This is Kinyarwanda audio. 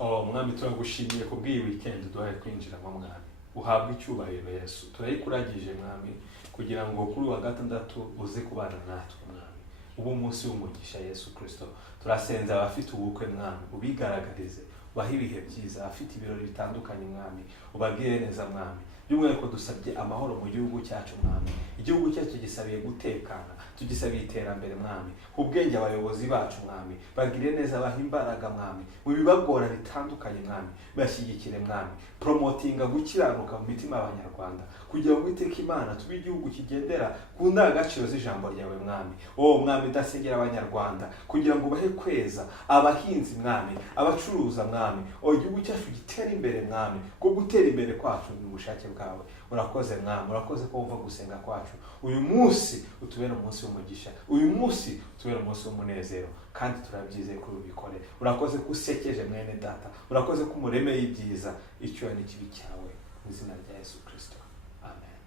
Mwami turagushimiye kubw'iyi weekend duhaye kwinjiramo mwami, uhabwe icyubahiro Yesu. Turayikuragije mwami kugira ngo kuri wa gatandatu uze kubana natwe mwami, ubu munsi w'umugisha Yesu Kristo. Turasenza abafite ubukwe mwami, ubigaragarize, ubahe ibihe byiza. Abafite ibirori bitandukanye mwami, ubabwire neza mwami. By'umwihariko dusabye amahoro mu gihugu cyacu mwami. Igihugu cyacu gisabiye gutekana, tugisabiye iterambere mwami. Ubwenge abayobozi bacu mwami, bagire neza, baha imbaraga mwami. Mu bibagora bitandukanye mwami, bashyigikire mwami. Promotinga gukiranuka mu mitima y'Abanyarwanda, kugira ngo Uwiteka Imana tube igihugu kigendera ku ndangagaciro z'ijambo ryawe mwami. Mwami ndasengera Abanyarwanda kugira ngo bahe kweza, abahinzi mwami, abacuruza mwami. Igihugu cyacu gitera imbere mwami, ko gutera imbere kwacu ni ubushake bwawe. Urakoze mwami, urakoze ko wumva gusenga kwacu. Uyu munsi utubere umunsi w'umugisha, uyu munsi utubere umunsi w'umunezero, kandi turabyizeye ko ubikore. Urakoze ko usekeje mwene data, urakoze ko umuremeye ibyiza, icyo ni kibi cyawe, mu izina rya Yesu Kristo. Amen.